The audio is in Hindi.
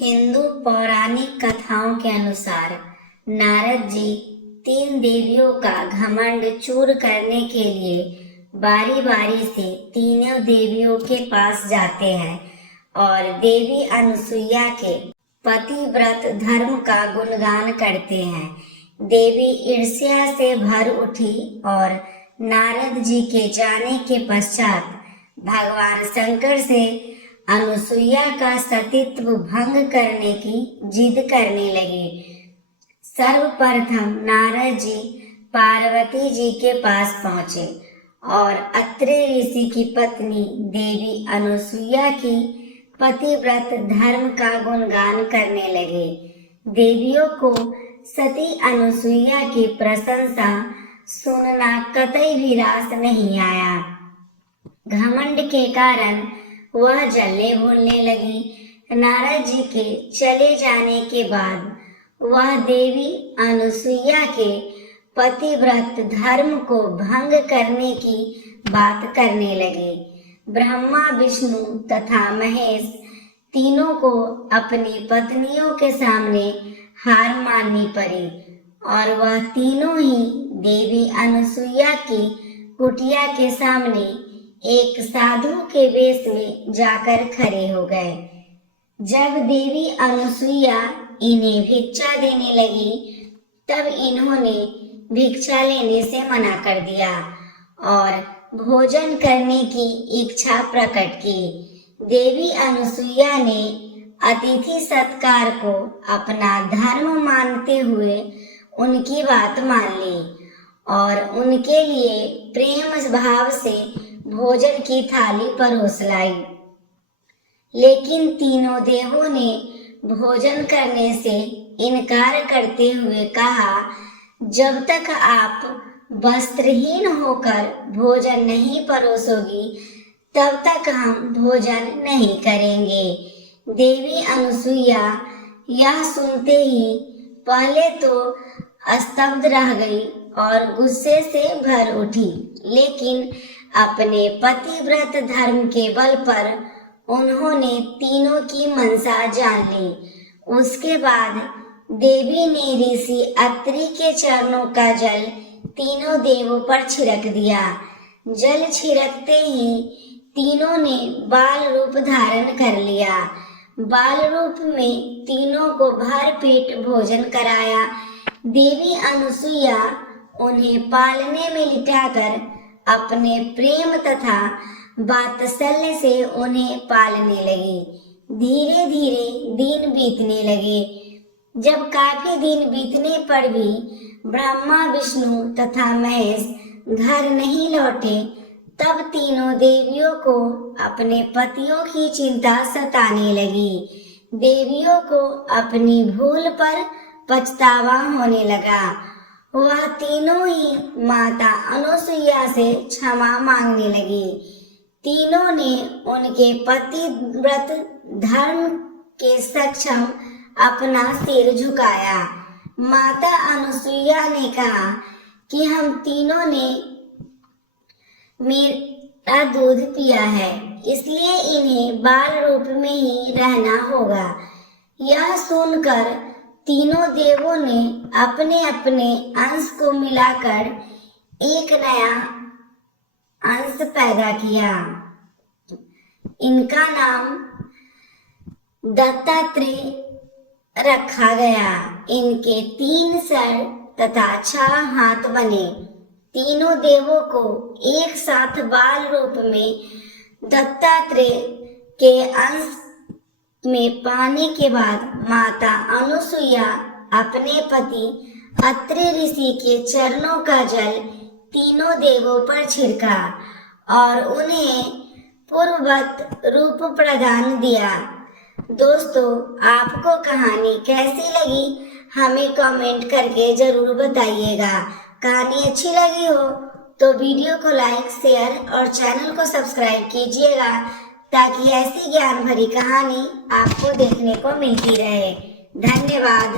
हिंदू पौराणिक कथाओं के अनुसार नारद जी 3 देवियों का घमंड चूर करने के लिए बारी बारी से तीनों देवियों के पास जाते हैं और देवी अनुसुईया के पतिव्रत धर्म का गुणगान करते हैं। देवी ईर्ष्या से भर उठी और नारद जी के जाने के पश्चात भगवान शंकर से अनुसुईया का सतीत्व भंग करने की जिद करने लगी। सर्वप्रथम नारद जी पार्वती जी के पास पहुंचे और अत्रि ऋषि की पत्नी देवी अनुसुईया की पतिव्रत धर्म का गुणगान करने लगे। देवियों को सती अनुसुईया की प्रशंसा सुनना कतई भी रास नहीं आया। घमंड के कारण वह जलने भूलने लगी। नारद जी के चले जाने के बाद वह देवी अनुसुईया के पतिव्रत धर्म को भंग करने की बात करने लगे। ब्रह्मा, विष्णु तथा महेश तीनों को अपनी पत्नियों के सामने हार माननी पड़ी और वह तीनों ही देवी अनुसुईया की कुटिया के सामने एक साधु के वेश में जाकर खड़े हो गए। जब देवी अनुसुईया इन्हें भिक्षा देने लगी तब इन्होंने भिक्षा लेने से मना कर दिया और भोजन करने की इच्छा प्रकट की। देवी अनुसुईया ने अतिथि सत्कार को अपना धर्म मानते हुए उनकी बात मान ली और उनके लिए प्रेम भाव से भोजन की थाली परोस लाई। लेकिन तीनों देवों ने भोजन करने से इनकार करते हुए कहा, जब तक आप वस्त्रहीन होकर भोजन नहीं परोसोगी तब तक हम भोजन नहीं करेंगे। देवी अनुसुईया यह सुनते ही पहले तो स्तब्ध रह गई और गुस्से से भर उठी, लेकिन अपने पतिव्रत धर्म के बल पर उन्होंने तीनों की मनसा जान ली। उसके बाद देवी ने ऋषि अत्रि के चरणों का जल तीनों देवों पर छिड़क दिया। जल छिड़कते ही तीनों ने बाल रूप धारण कर लिया। बाल रूप में तीनों को भर पेट भोजन कराया। देवी अनुसुईया उन्हें पालने में लिटाकर अपने प्रेम तथा वात्सल्य से उन्हें पालने लगी। धीरे धीरे दिन बीतने लगे। जब काफी दिन बीतने पर भी ब्रह्मा, विष्णु तथा महेश घर नहीं लौटे तब तीनों देवियों को अपने पतियों की चिंता सताने लगी। देवियों को अपनी भूल पर पछतावा होने लगा। वह तीनों ही माता अनुसुईया से क्षमा मांगने लगी। तीनों ने उनके पतिव्रत धर्म के सक्षम अपना सिर झुकाया। माता अनुसुईया ने कहा कि हम तीनों ने मेरा दूध पिया है, इसलिए इन्हें बाल रूप में ही रहना होगा। यह सुनकर तीनों देवों ने अपने अपने अंश को मिलाकर एक नया अंश पैदा किया। इनका नाम दत्तात्रेय रखा गया। इनके 3 सर तथा 6 हाथ बने। तीनों देवों को एक साथ बाल रूप में दत्तात्रेय के अंश में पाने के बाद माता अनुसुईया अपने पति अत्रि ऋषि के चरणों का जल तीनों देवों पर छिड़का और उन्हें पूर्ववत रूप प्रदान दिया। दोस्तों, आपको कहानी कैसी लगी हमें कमेंट करके जरूर बताइएगा। कहानी अच्छी लगी हो तो वीडियो को लाइक, शेयर और चैनल को सब्सक्राइब कीजिएगा ताकि ऐसी ज्ञान भरी कहानी आपको देखने को मिलती रहे। धन्यवाद।